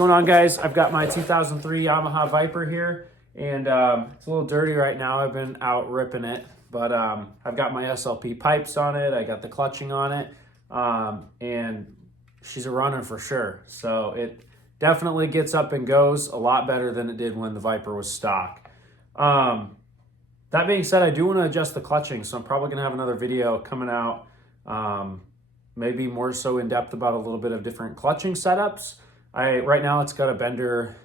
What's going on, guys? I've got my 2003 Yamaha Viper here, and it's a little dirty right now. I've been out ripping it, but I've got my SLP pipes on it. I got the clutching on it, and she's a runner for sure. So it definitely gets up and goes a lot better than it did when the Viper was stock. That being said, I do want to adjust the clutching, so I'm probably going to have another video coming out, maybe more so in depth about a little bit of different clutching setups. Right now it's got a bender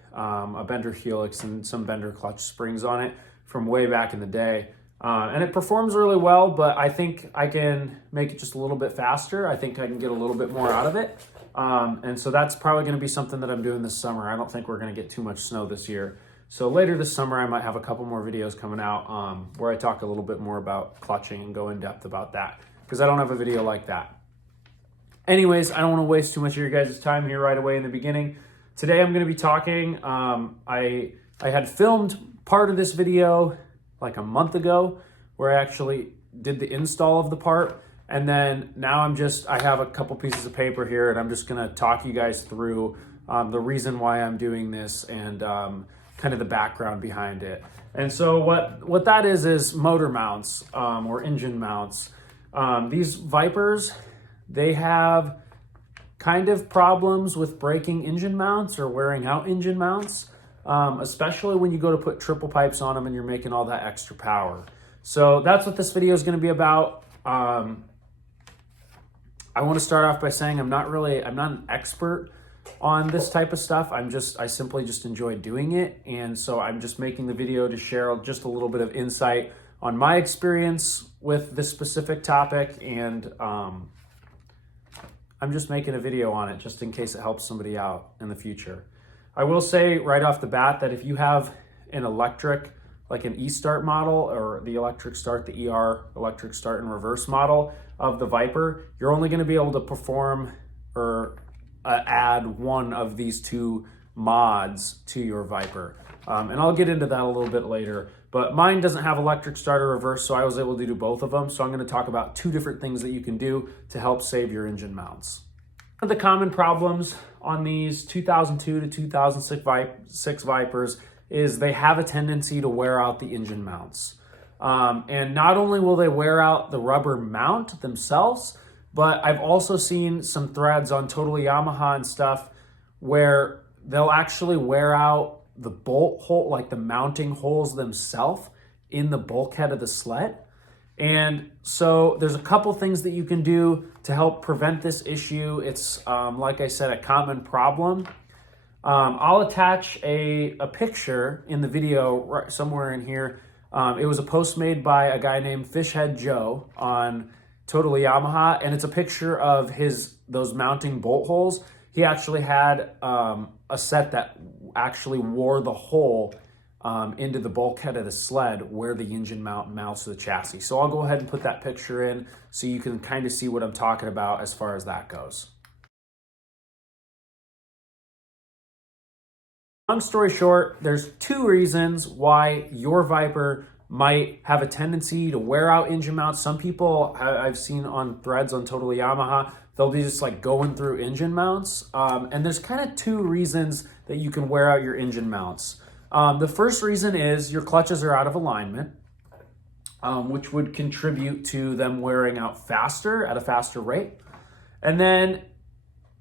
helix and some bender clutch springs on it from way back in the day. And it performs really well, but I think I can make it just a little bit faster. I think I can get a little bit more out of it. And so that's probably going to be something that I'm doing this summer. I don't think we're going to get too much snow this year. So later this summer, I might have a couple more videos coming out where I talk a little bit more about clutching and go in depth about that, because I don't have a video like that. Anyways, I don't want to waste too much of your guys' time here right away in the beginning. Today I'm going to be talking, I had filmed part of this video like a month ago where I actually did the install of the part. And then now I have a couple pieces of paper here, and I'm just going to talk you guys through the reason why I'm doing this and kind of the background behind it. And so what that is motor mounts or engine mounts. These Vipers, they have kind of problems with breaking engine mounts or wearing out engine mounts, especially when you go to put triple pipes on them and you're making all that extra power. So that's what this video is going to be about. I want to start off by saying I'm not an expert on this type of stuff. I simply just enjoy doing it. And so I'm just making the video to share just a little bit of insight on my experience with this specific topic. And I'm just making a video on it just in case it helps somebody out in the future. I will say right off the bat that if you have an electric, like an e-start model or the electric start, the ER electric start and reverse model of the Viper, you're only going to be able to perform or add one of these two mods to your Viper. And I'll get into that a little bit later, but mine doesn't have electric start or reverse, so I was able to do both of them. So I'm going to talk about two different things that you can do to help save your engine mounts. One of the common problems on these 2002 to 2006 Vipers is they have a tendency to wear out the engine mounts. And not only will they wear out the rubber mount themselves, but I've also seen some threads on Totally Yamaha and stuff where they'll actually wear out the bolt hole, like the mounting holes themselves in the bulkhead of the sled. And so there's a couple things that you can do to help prevent this issue. It's, like I said, a common problem. I'll attach a picture in the video right somewhere in here. It was a post made by a guy named Fishhead Joe on Totally Yamaha, and it's a picture of those mounting bolt holes. He actually had a set that actually wore the hole into the bulkhead of the sled where the engine mount mounts to the chassis. So I'll go ahead and put that picture in so you can kind of see what I'm talking about as far as that goes. Long story short, there's two reasons why your Viper might have a tendency to wear out engine mounts. Some people I've seen on threads on Totally Yamaha, they'll be just like going through engine mounts. And there's kind of two reasons that you can wear out your engine mounts. The first reason is your clutches are out of alignment, which would contribute to them wearing out faster at a faster rate. And then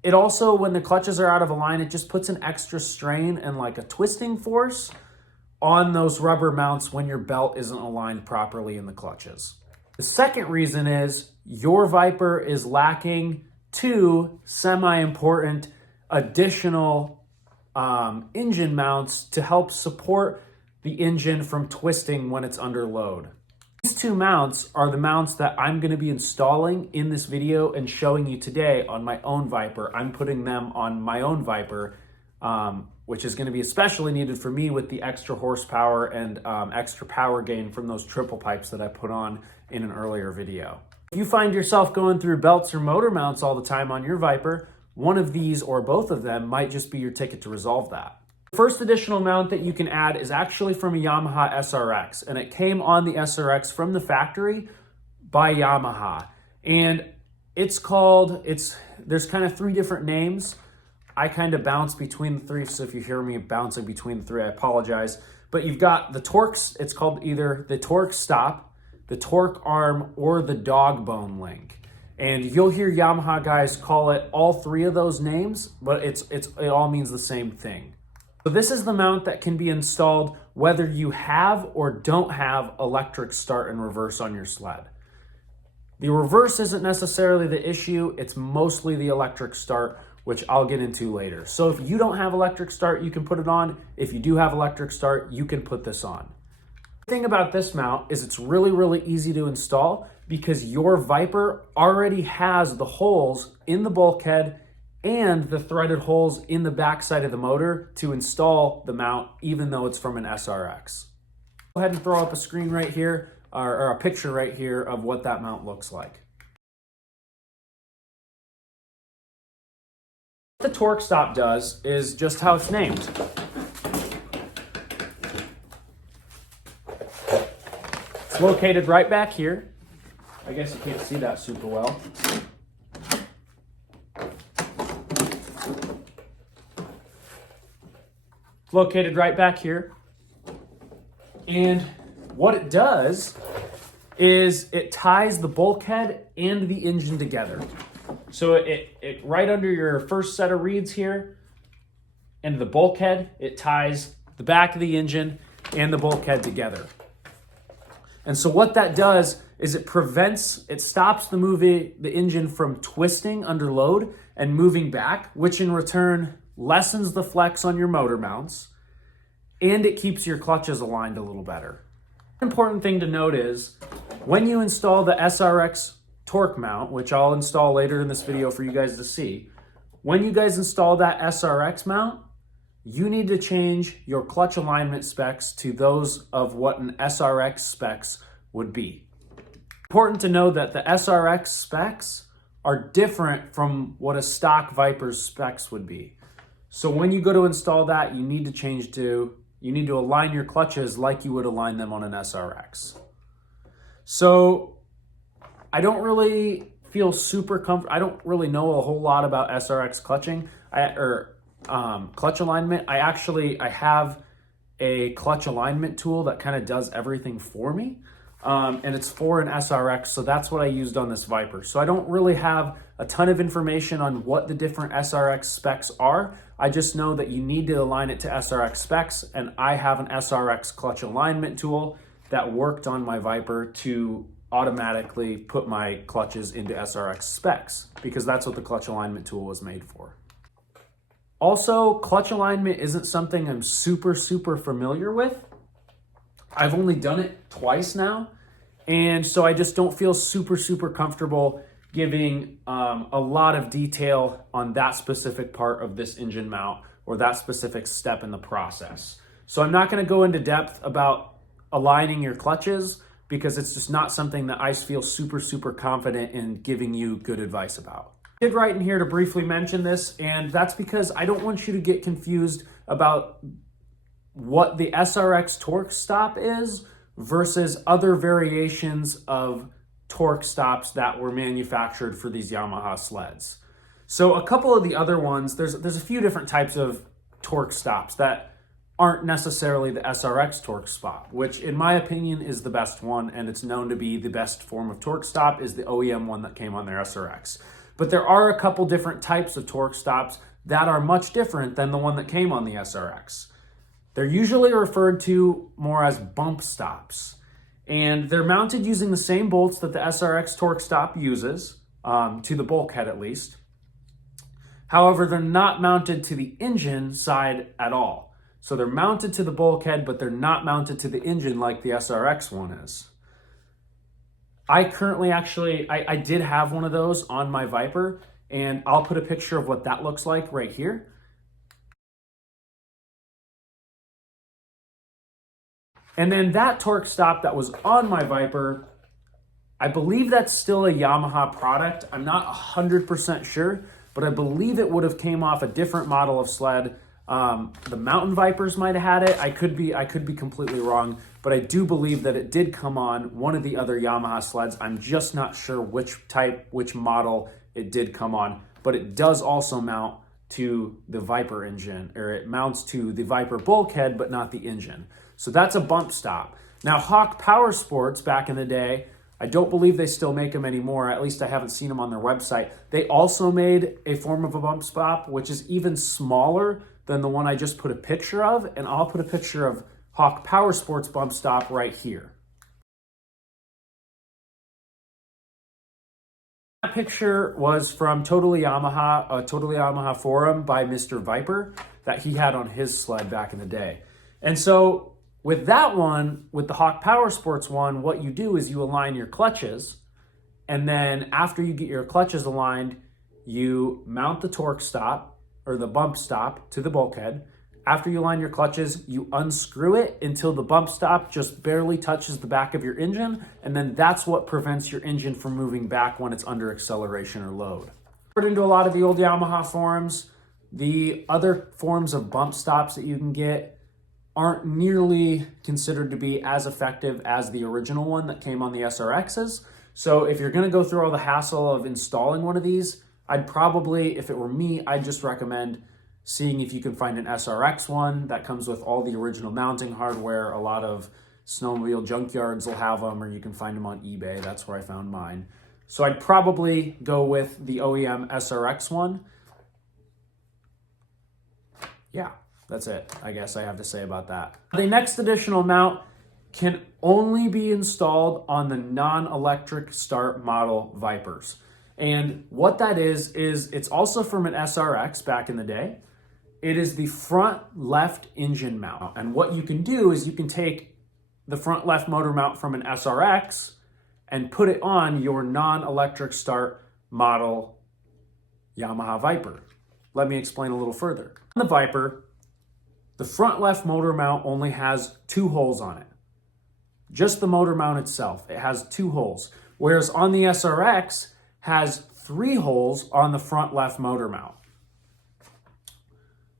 it also, when the clutches are out of alignment, it just puts an extra strain and like a twisting force on those rubber mounts when your belt isn't aligned properly in the clutches. The second reason is your Viper is lacking two semi-important additional engine mounts to help support the engine from twisting when it's under load. These two mounts are the mounts that I'm going to be installing in this video and showing you today on my own Viper. I'm putting them on my own Viper, which is going to be especially needed for me with the extra horsepower and extra power gain from those triple pipes that I put on in an earlier video. If you find yourself going through belts or motor mounts all the time on your Viper, one of these or both of them might just be your ticket to resolve that. The first additional mount that you can add is actually from a Yamaha SRX, and it came on the SRX from the factory by Yamaha. And there's kind of three different names I kind of bounce between the three, so if you hear me bouncing between the three, I apologize. But you've got the Torx, it's called either the Torx stop, the torque arm, or the dog bone link. And you'll hear Yamaha guys call it all three of those names, but it all means the same thing. So this is the mount that can be installed whether you have or don't have electric start and reverse on your sled. The reverse isn't necessarily the issue, it's mostly the electric start, which I'll get into later. So if you don't have electric start, you can put it on. If you do have electric start, you can put this on. The thing about this mount is it's really, really easy to install because your Viper already has the holes in the bulkhead and the threaded holes in the backside of the motor to install the mount, even though it's from an SRX. Go ahead and throw up a screen right here, or a picture right here of what that mount looks like. What the torque stop does is just how it's named. It's located right back here. I guess you can't see that super well. It's located right back here. And what it does is it ties the bulkhead and the engine together. So it right under your first set of reeds here and the bulkhead, it ties the back of the engine and the bulkhead together. And so what that does is it stops the engine from twisting under load and moving back, which in return lessens the flex on your motor mounts, and it keeps your clutches aligned a little better. An important thing to note is when you install the SRX torque mount, which I'll install later in this video for you guys to see, when you guys install that SRX mount, you need to change your clutch alignment specs to those of what an SRX specs would be. Important to know that the SRX specs are different from what a stock Viper's specs would be. So when you go to install that, you need to align your clutches like you would align them on an SRX. So I don't really feel super comfortable. I don't really know a whole lot about SRX clutching clutch alignment. I have a clutch alignment tool that kind of does everything for me. And it's for an SRX, so that's what I used on this Viper. So I don't really have a ton of information on what the different SRX specs are. I just know that you need to align it to SRX specs, and I have an SRX clutch alignment tool that worked on my Viper to automatically put my clutches into SRX specs, because that's what the clutch alignment tool was made for. Also, clutch alignment isn't something I'm super familiar with. I've only done it twice now, and so I just don't feel super comfortable giving a lot of detail on that specific part of this engine mount or that specific step in the process. So I'm not going to go into depth about aligning your clutches because it's just not something that I feel super confident in giving you good advice about. I did write in here to briefly mention this, and that's because I don't want you to get confused about what the SRX torque stop is versus other variations of torque stops that were manufactured for these Yamaha sleds. So a couple of the other ones, there's a few different types of torque stops that aren't necessarily the SRX torque stop, which in my opinion is the best one, and it's known to be the best form of torque stop is the OEM one that came on their SRX. But there are a couple different types of torque stops that are much different than the one that came on the SRX. They're usually referred to more as bump stops, and they're mounted using the same bolts that the SRX torque stop uses, to the bulkhead at least. However, they're not mounted to the engine side at all. So they're mounted to the bulkhead, but they're not mounted to the engine like the SRX one is. I currently I did have one of those on my Viper, and I'll put a picture of what that looks like right here. And then that torque stop that was on my Viper, I believe that's still a Yamaha product. I'm not 100% sure, but I believe it would have came off a different model of sled. The Mountain Vipers might have had it. I could be completely wrong, but I do believe that it did come on one of the other Yamaha sleds. I'm just not sure which model it did come on, but it does also mount to the Viper engine, or it mounts to the Viper bulkhead, but not the engine. So that's a bump stop. Now, Hawk Power Sports back in the day, I don't believe they still make them anymore. At least I haven't seen them on their website. They also made a form of a bump stop, which is even smaller than the one I just put a picture of. And I'll put a picture of Hawk Power Sports bump stop right here. That picture was from Totally Yamaha, a Totally Yamaha forum by Mr. Viper that he had on his sled back in the day. And so with that one, with the Hawk Power Sports one, what you do is you align your clutches, and then after you get your clutches aligned, you mount the torque stop or the bump stop to the bulkhead. After you align your clutches, you unscrew it until the bump stop just barely touches the back of your engine, and then that's what prevents your engine from moving back when it's under acceleration or load. According to a lot of the old Yamaha forums, the other forms of bump stops that you can get aren't nearly considered to be as effective as the original one that came on the SRXs. So if you're gonna go through all the hassle of installing one of these, I'd probably, if it were me, I'd just recommend seeing if you can find an SRX one that comes with all the original mounting hardware. A lot of snowmobile junkyards will have them, or you can find them on eBay. That's where I found mine. So I'd probably go with the OEM SRX one. Yeah. That's it, I guess I have to say about that. The next additional mount can only be installed on the non-electric start model Vipers. And what that is it's also from an SRX back in the day. It is the front left engine mount. And what you can do is you can take the front left motor mount from an SRX and put it on your non-electric start model Yamaha Viper. Let me explain a little further. On the Viper, the front left motor mount only has 2 holes on it. Just the motor mount itself, it has 2 holes. Whereas on the SRX, has 3 holes on the front left motor mount.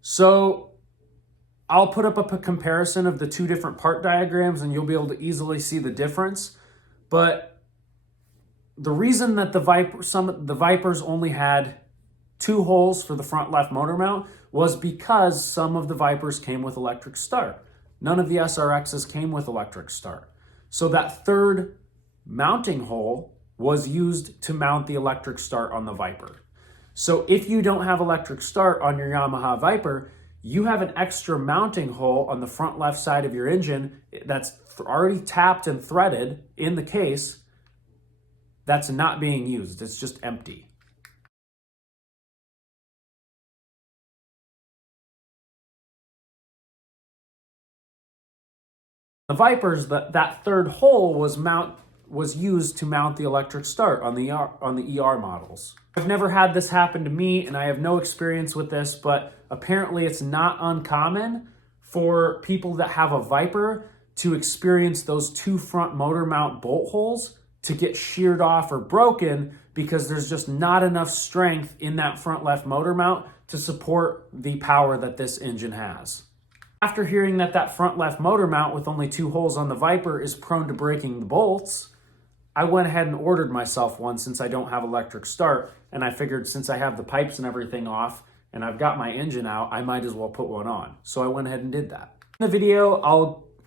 So I'll put up a comparison of the 2 different part diagrams and you'll be able to easily see the difference. But the reason that the Vipers only had 2 holes for the front left motor mount was because some of the Vipers came with electric start. None of the SRXs came with electric start. So that third mounting hole was used to mount the electric start on the Viper. So if you don't have electric start on your Yamaha Viper, you have an extra mounting hole on the front left side of your engine that's already tapped and threaded in the case that's not being used. It's just empty. The Vipers, that third hole was used to mount the electric start on the ER models. I've never had this happen to me, and I have no experience with this, but apparently it's not uncommon for people that have a Viper to experience those 2 front motor mount bolt holes to get sheared off or broken because there's just not enough strength in that front left motor mount to support the power that this engine has. After hearing that that front left motor mount with only 2 holes on the Viper is prone to breaking the bolts, I went ahead and ordered myself one since I don't have electric start, and I figured since I have the pipes and everything off and I've got my engine out, I might as well put one on. So I went ahead and did that. In the video,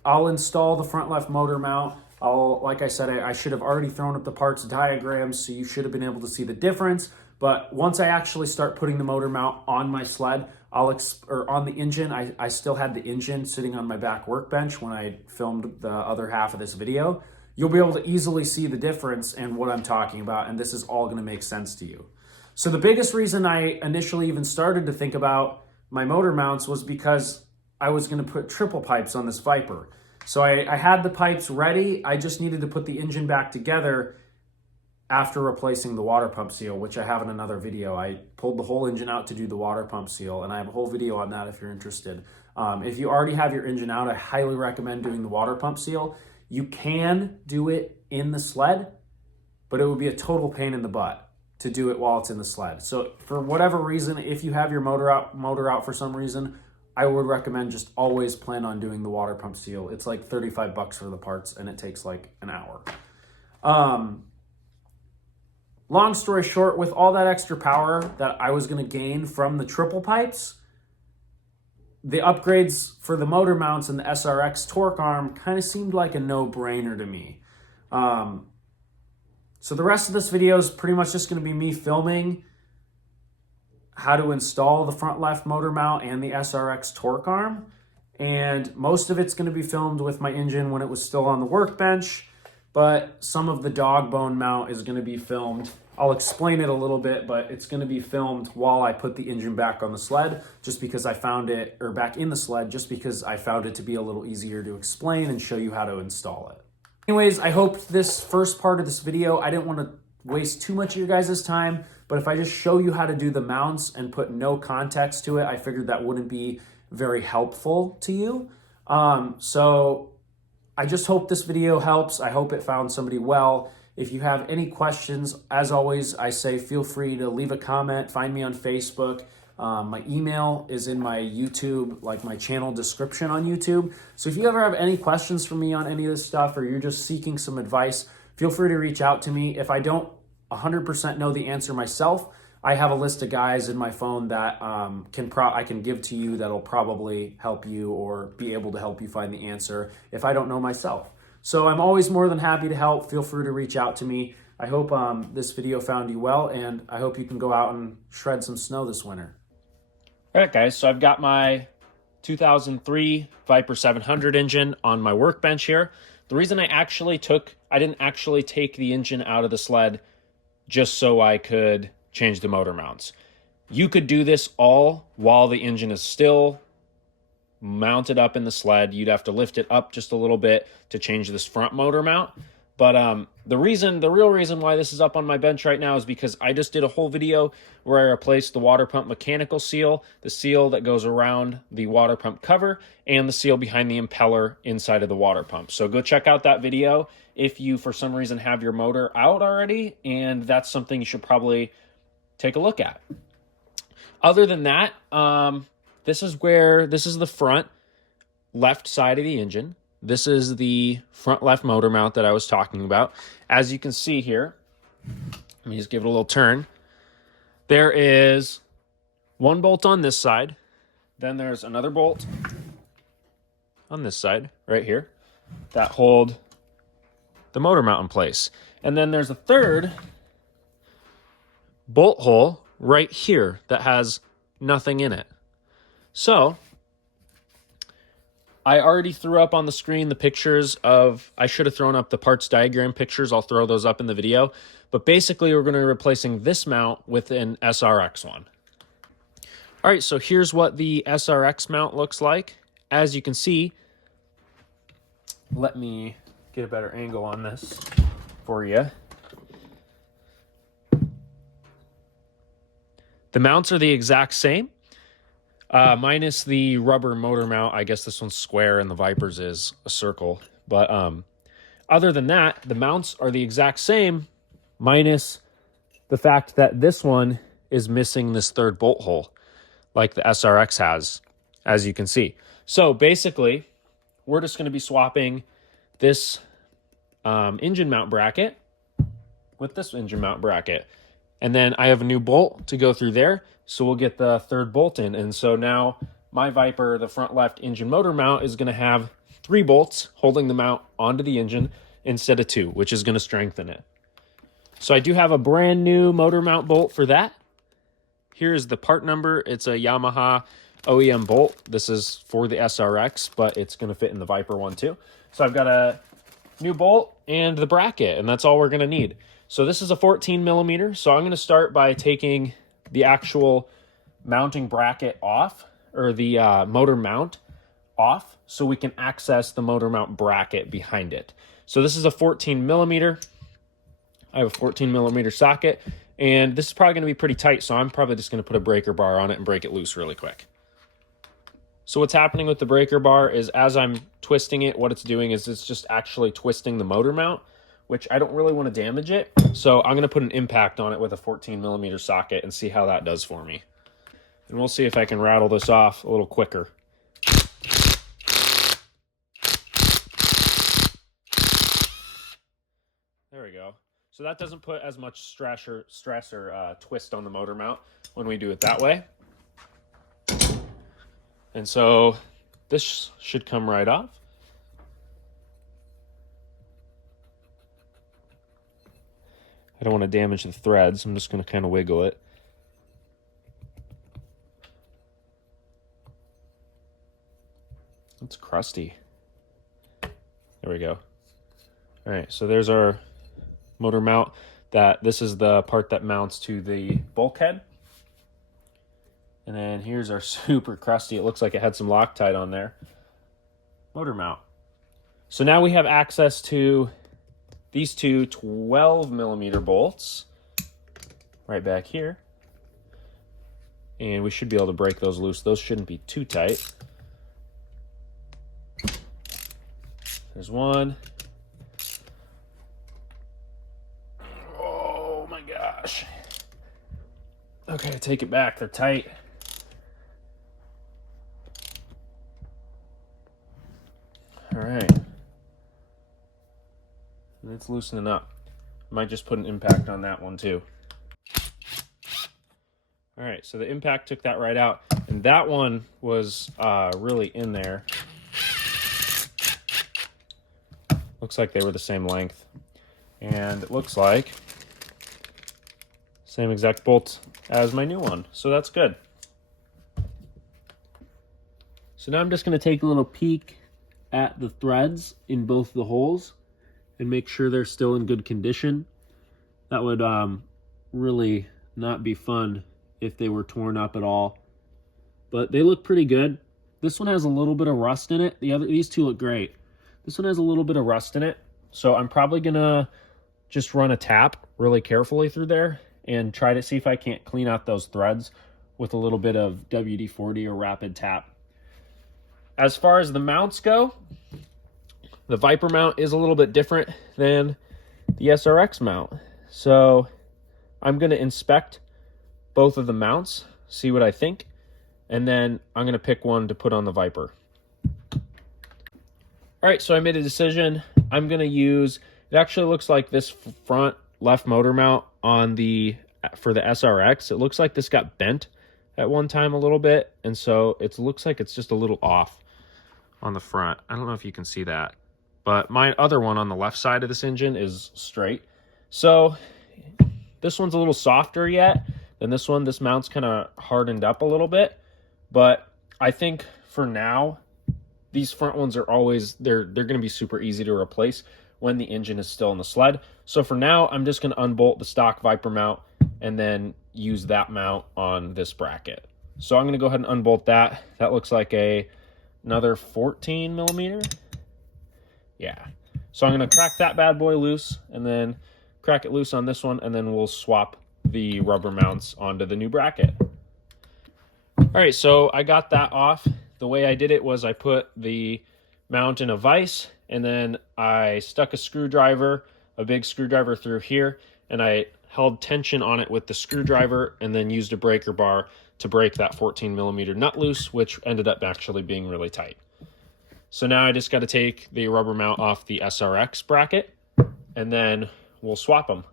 I'll install the front left motor mount. Like I said, I should have already thrown up the parts diagrams, so you should have been able to see the difference. But once I actually start putting the motor mount on my sled, or on the engine, I still had the engine sitting on my back workbench when I filmed the other half of this video. You'll be able to easily see the difference and what I'm talking about, and this is all going to make sense to you. So the biggest reason I initially even started to think about my motor mounts was because I was going to put triple pipes on this Viper. So I had the pipes ready. I just needed to put the engine back together after replacing the water pump seal, which I have in another video. I pulled the whole engine out to do the water pump seal, and I have a whole video on that if you're interested. If you already have your engine out, I highly recommend doing the water pump seal. You can do it in the sled, but it would be a total pain in the butt to do it while it's in the sled. So for whatever reason, if you have your motor out for some reason, I would recommend just always plan on doing the water pump seal. It's like 35 bucks for the parts, and it takes like an hour. long story short, with all that extra power that I was going to gain from the triple pipes, the upgrades for the motor mounts and the SRX torque arm kind of seemed like a no-brainer to me. So the rest of this video is pretty much just going to be me filming how to install the front left motor mount and the SRX torque arm. And most of it's going to be filmed with my engine when it was still on the workbench, but some of the dog bone mount is going to be filmed. I'll explain it a little bit, but it's going to be filmed while I put the engine back on the sled, just because I found it, or back in the sled, just because I found it to be a little easier to explain and show you how to install it. Anyways, I hope this first part of this video, I didn't want to waste too much of your guys' time, but if I just show you how to do the mounts and put no context to it, I figured that wouldn't be very helpful to you. So I just hope this video helps. I hope it found somebody well. If you have any questions, as always, I say feel free to leave a comment, find me on Facebook. My email is in my YouTube, like my channel description on YouTube. So if you ever have any questions for me on any of this stuff, or you're just seeking some advice, feel free to reach out to me. If I don't 100% know the answer myself, I have a list of guys in my phone that I can give to you that'll probably help you or be able to help you find the answer if I don't know myself. So I'm always more than happy to help. Feel free to reach out to me. I hope this video found you well, and I hope you can go out and shred some snow this winter. All right, guys, so I've got my 2003 Viper 700 engine on my workbench here. The reason I didn't actually take the engine out of the sled just so I could change the motor mounts. You could do this all while the engine is still mounted up in the sled. You'd have to lift it up just a little bit to change this front motor mount. But the real reason why this is up on my bench right now is because I just did a whole video where I replaced the water pump mechanical seal, the seal that goes around the water pump cover, and the seal behind the impeller inside of the water pump. So go check out that video if you, for some reason, have your motor out already, and that's something you should probably take a look at. Other than that, this is the front left side of the engine. This is the front left motor mount that I was talking about. As you can see here, let me just give it a little turn. There is one bolt on this side. Then there's another bolt on this side right here that hold the motor mount in place. And then there's a third bolt hole right here that has nothing in it. So I already threw up on the screen the pictures of, I should have thrown up the parts diagram pictures. I'll throw those up in the video. But basically, we're going to be replacing this mount with an SRX one. All right, so here's what the SRX mount looks like. As you can see, let me get a better angle on this for you. The mounts are the exact same. Minus the rubber motor mount. I guess this one's square and the Viper's is a circle. But other than that, the mounts are the exact same, minus the fact that this one is missing this third bolt hole, like the SRX has, as you can see. So basically, we're just going to be swapping this engine mount bracket with this engine mount bracket. And then I have a new bolt to go through there, so we'll get the third bolt in. And so now my Viper, the front left engine motor mount, is going to have 3 bolts holding the mount onto the engine instead of 2, which is going to strengthen it. So I do have a brand new motor mount bolt for that. Here's the part number. It's a Yamaha OEM bolt. This is for the SRX, but it's going to fit in the Viper one too. So I've got a new bolt and the bracket, and that's all we're going to need. So this is a 14 millimeter. So I'm going to start by taking the actual mounting bracket off, or the motor mount off, so we can access the motor mount bracket behind it. So this is a 14 millimeter. I have a 14 millimeter socket, and this is probably going to be pretty tight, so I'm probably just going to put a breaker bar on it and break it loose really quick. So what's happening with the breaker bar is, as I'm twisting it, what it's doing is it's just actually twisting the motor mount, which I don't really want to damage it. So I'm going to put an impact on it with a 14 millimeter socket and see how that does for me. And we'll see if I can rattle this off a little quicker. There we go. So that doesn't put as much stress or twist on the motor mount when we do it that way. And so this should come right off. I don't want to damage the threads. I'm just going to kind of wiggle it. It's crusty. There we go. All right, so there's our motor mount. This is the part that mounts to the bulkhead. And then here's our super crusty, it looks like it had some Loctite on there, motor mount. So now we have access to these two 12mm bolts right back here. And we should be able to break those loose. Those shouldn't be too tight. There's one. Oh my gosh. Okay, take it back. They're tight. All right. And it's loosening up. Might just put an impact on that one too. All right, so the impact took that right out. And that one was really in there. Looks like they were the same length. And it looks like same exact bolt as my new one. So that's good. So now I'm just going to take a little peek at the threads in both the holes and make sure they're still in good condition. That would really not be fun if they were torn up at all. But they look pretty good. This one has a little bit of rust in it. These two look great. This one has a little bit of rust in it. So I'm probably gonna just run a tap really carefully through there and try to see if I can't clean out those threads with a little bit of WD-40 or rapid tap. As far as the mounts go, the Viper mount is a little bit different than the SRX mount. So I'm going to inspect both of the mounts, see what I think, and then I'm going to pick one to put on the Viper. All right, so I made a decision. I'm going to use, it actually looks like this front left motor mount for the SRX. It looks like this got bent at one time a little bit, and so it looks like it's just a little off on the front. I don't know if you can see that, but my other one on the left side of this engine is straight. So this one's a little softer yet than this one. This mount's kind of hardened up a little bit, but I think for now, these front ones are always, they're going to be super easy to replace when the engine is still in the sled. So for now, I'm just going to unbolt the stock Viper mount and then use that mount on this bracket. So I'm going to go ahead and unbolt that. That looks like another 14mm. Yeah. So I'm going to crack that bad boy loose and then crack it loose on this one, and then we'll swap the rubber mounts onto the new bracket. All right, so I got that off. The way I did it was I put the mount in a vise, and then I stuck a big screwdriver through here, and I held tension on it with the screwdriver and then used a breaker bar to break that 14mm nut loose, which ended up actually being really tight. So now I just got to take the rubber mount off the SRX bracket, and then we'll swap them.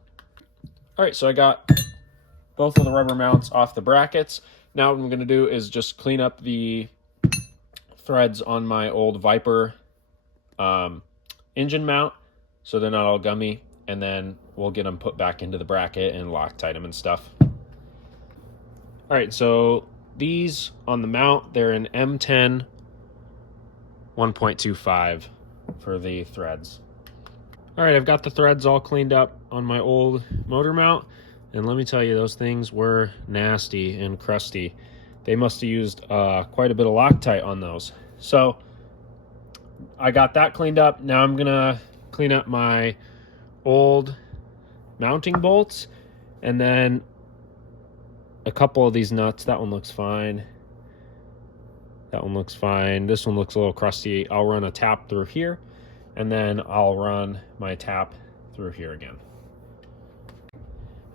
All right, so I got both of the rubber mounts off the brackets. Now what I'm going to do is just clean up the threads on my old Viper engine mount so they're not all gummy, and then we'll get them put back into the bracket and Loctite them and stuff. All right, so these on the mount, they're an M10 1.25 for the threads. All right, I've got the threads all cleaned up on my old motor mount, and let me tell you, those things were nasty and crusty. They must have used quite a bit of Loctite on those. So I got that cleaned up. Now I'm gonna clean up my old mounting bolts, and then a couple of these nuts. That one looks fine. That one looks fine. This one looks a little crusty. I'll run a tap through here, and then I'll run my tap through here again.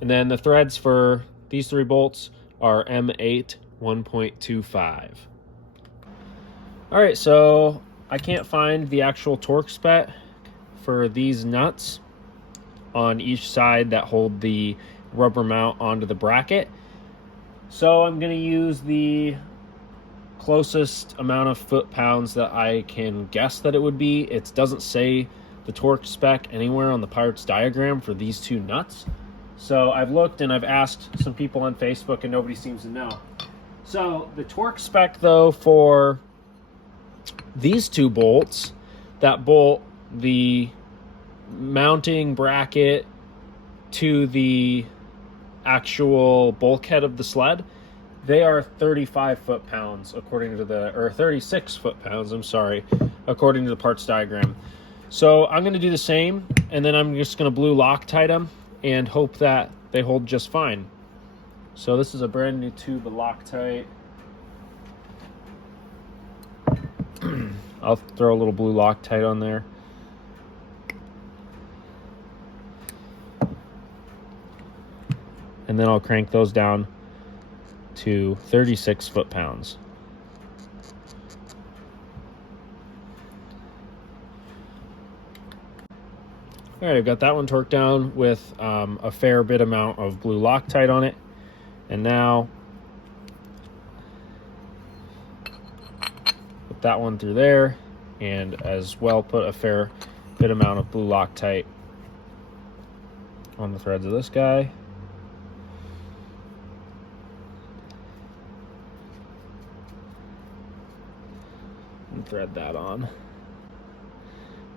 And then the threads for these three bolts are M8 1.25. All right, so I can't find the actual torque spec for these nuts, on each side that hold the rubber mount onto the bracket. So I'm going to use the closest amount of foot-pounds that I can guess that it would be. It doesn't say the torque spec anywhere on the parts diagram for these two nuts. So I've looked and I've asked some people on Facebook and nobody seems to know. So the torque spec though for these two bolts that bolt the mounting bracket to the actual bulkhead of the sled, they are 35 foot-pounds according to the, or 36 foot-pounds, I'm sorry, according to the parts diagram. So I'm going to do the same, and then I'm just going to blue Loctite them and hope that they hold just fine. So this is a brand new tube of Loctite. I'll throw a little blue Loctite on there. And then I'll crank those down to 36 foot-pounds. All right, I've got that one torqued down with a fair bit amount of blue Loctite on it. And now put that one through there, and as well put a fair bit amount of blue Loctite on the threads of this guy. And thread that on.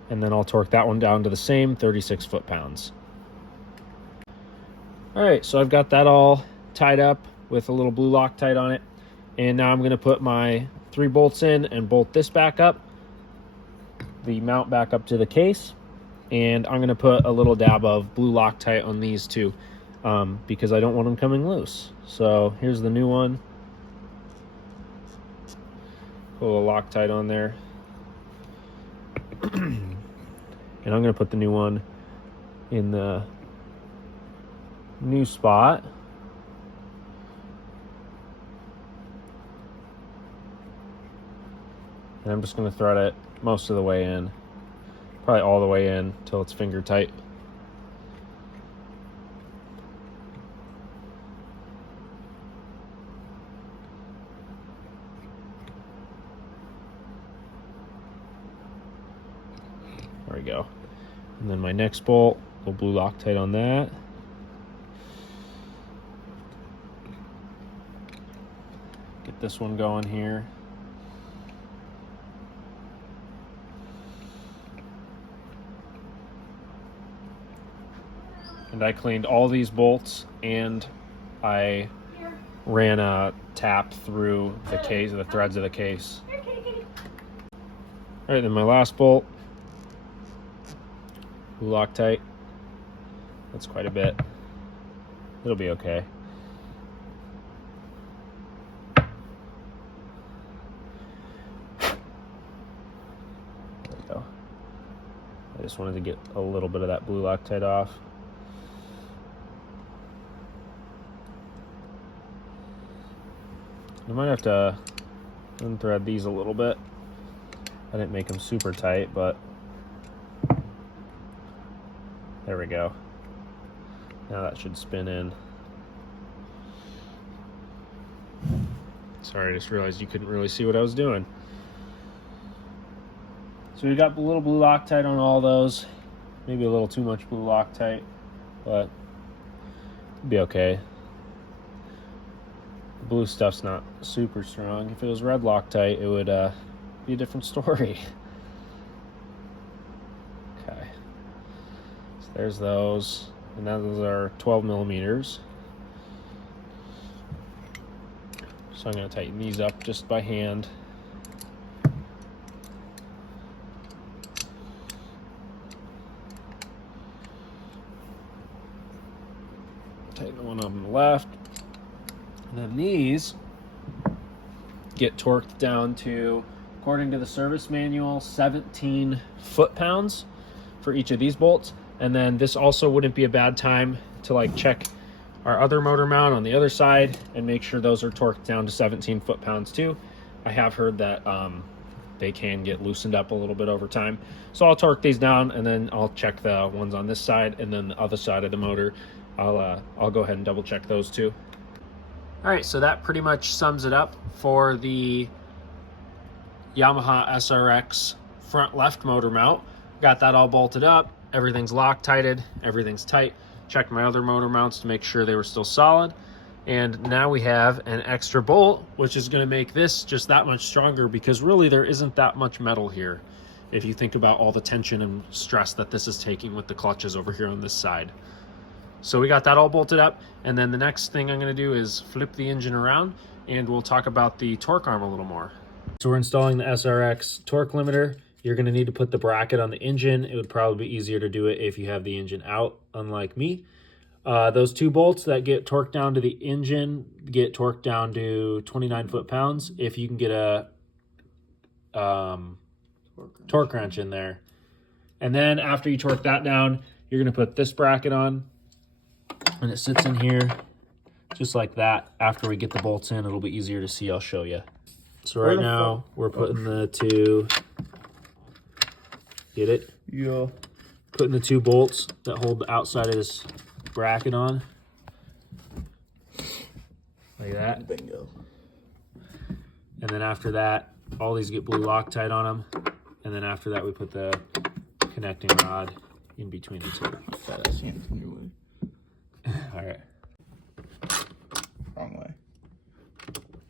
And then I'll torque that one down to the same 36 foot-pounds. All right, so I've got that all tied up with a little blue Loctite on it. And now I'm gonna put my 3 bolts in and bolt this back up, the mount back up to the case. And I'm gonna put a little dab of blue Loctite on these two because I don't want them coming loose. So here's the new one. Put a little Loctite on there. And I'm going to put the new one in the new spot. And I'm just going to thread it most of the way in. Probably all the way in until it's finger tight. There we go. And then my next bolt, a little blue Loctite on that. Get this one going here. And I cleaned all these bolts and I ran a tap through the case, the threads of the case. All right, then my last bolt. Blue Loctite. That's quite a bit. It'll be okay. There we go. I just wanted to get a little bit of that blue Loctite off. I might have to unthread these a little bit. I didn't make them super tight, but there we go. Now that should spin in. Sorry, I just realized you couldn't really see what I was doing. So we got a little blue Loctite on all those. Maybe a little too much blue Loctite, but it'll be okay. The blue stuff's not super strong. If it was red Loctite, it would be a different story. Okay. So there's those. And now those are 12 millimeters. So I'm going to tighten these up just by hand. Tighten the one on the left. And then these get torqued down to, according to the service manual, 17 foot-pounds for each of these bolts. And then this also wouldn't be a bad time to like check our other motor mount on the other side and make sure those are torqued down to 17 foot-pounds too. I have heard that they can get loosened up a little bit over time. So I'll torque these down, and then I'll check the ones on this side, and then the other side of the motor, I'll go ahead and double check those too. All right, so that pretty much sums it up for the Yamaha SRX front left motor mount. Got that all bolted up, everything's Loctited, everything's tight. Checked my other motor mounts to make sure they were still solid. And now we have an extra bolt, which is gonna make this just that much stronger, because really there isn't that much metal here if you think about all the tension and stress that this is taking with the clutches over here on this side. So we got that all bolted up, and then the next thing I'm gonna do is flip the engine around, and we'll talk about the torque arm a little more. So we're installing the SRX torque limiter. You're gonna need to put the bracket on the engine. It would probably be easier to do it if you have the engine out, unlike me. Those 2 bolts that get torqued down to the engine get torqued down to 29 foot-pounds. If you can get a torque wrench in there. And then after you torque that down, you're gonna put this bracket on, and it sits in here just like that. After we get the bolts in, it'll be easier to see. I'll show you. So right now we're putting the 2, get it? Yeah. Putting the 2 bolts that hold the outside of this bracket on, like that. Bingo. And then after that, all these get blue Loctite on them. And then after that, we put the connecting rod in between the 2. Fat ass hands in your way. All right. Wrong way.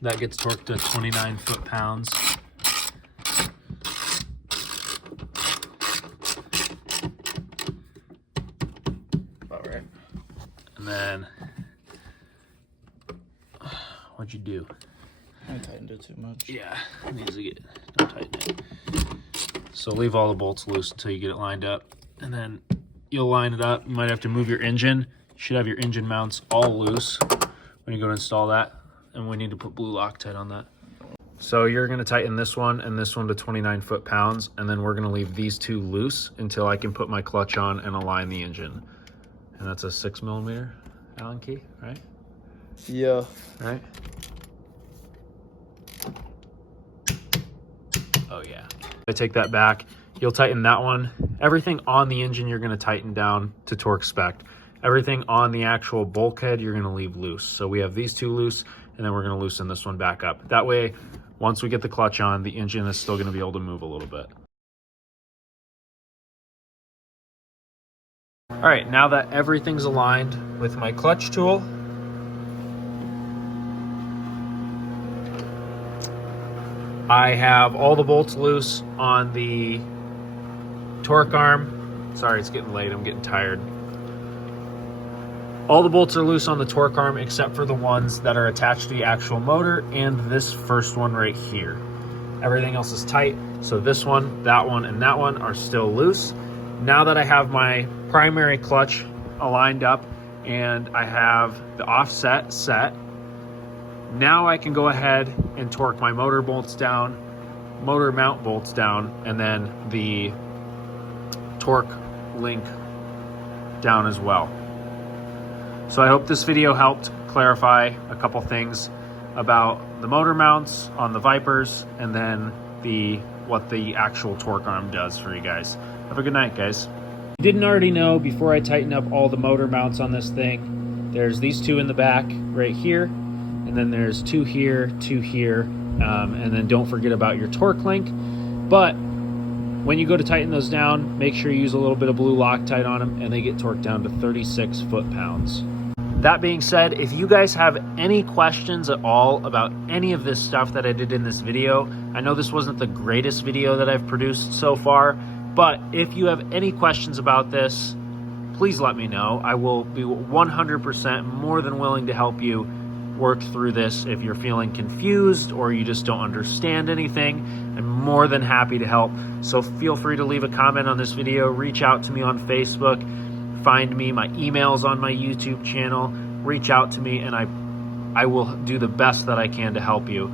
That gets torqued to 29 foot-pounds. About right. And then, what'd you do? I tightened it too much. Yeah, it needs to get, don't tighten it. So leave all the bolts loose until you get it lined up. And then you'll line it up. You might have to move your engine. You should have your engine mounts all loose when you go to install that. And we need to put blue Loctite on that. So you're gonna tighten this one and this one to 29 foot-pounds, and then we're gonna leave these 2 loose until I can put my clutch on and align the engine. And that's a 6mm Allen key, right? Yeah. Right? Oh yeah. I take that back. You'll tighten that one. Everything on the engine you're gonna tighten down to torque spec. Everything on the actual bulkhead you're gonna leave loose. So we have these 2 loose, and then we're gonna loosen this one back up. That way, once we get the clutch on, the engine is still gonna be able to move a little bit. All right, now that everything's aligned with my clutch tool, I have all the bolts loose on the torque arm. Sorry, it's getting late, I'm getting tired. All the bolts are loose on the torque arm except for the ones that are attached to the actual motor and this first one right here. Everything else is tight. So this one, that one, and that one are still loose. Now that I have my primary clutch aligned up and I have the offset set, now I can go ahead and torque my motor bolts down, motor mount bolts down, and then the torque link down as well. So I hope this video helped clarify a couple things about the motor mounts on the Vipers, and then what the actual torque arm does for you guys. Have a good night, guys. If you didn't already know, before I tighten up all the motor mounts on this thing, there's these 2 in the back right here, and then there's 2 here, 2 here, and then don't forget about your torque link. But when you go to tighten those down, make sure you use a little bit of blue Loctite on them, and they get torqued down to 36 foot-pounds. That being said, if you guys have any questions at all about any of this stuff that I did in this video, I know this wasn't the greatest video that I've produced so far, but if you have any questions about this, please let me know. I will be 100% more than willing to help you work through this. If you're feeling confused or you just don't understand anything, I'm more than happy to help. So feel free to leave a comment on this video, reach out to me on Facebook, find me, my email's on my YouTube channel, reach out to me, and I will do the best that I can to help you.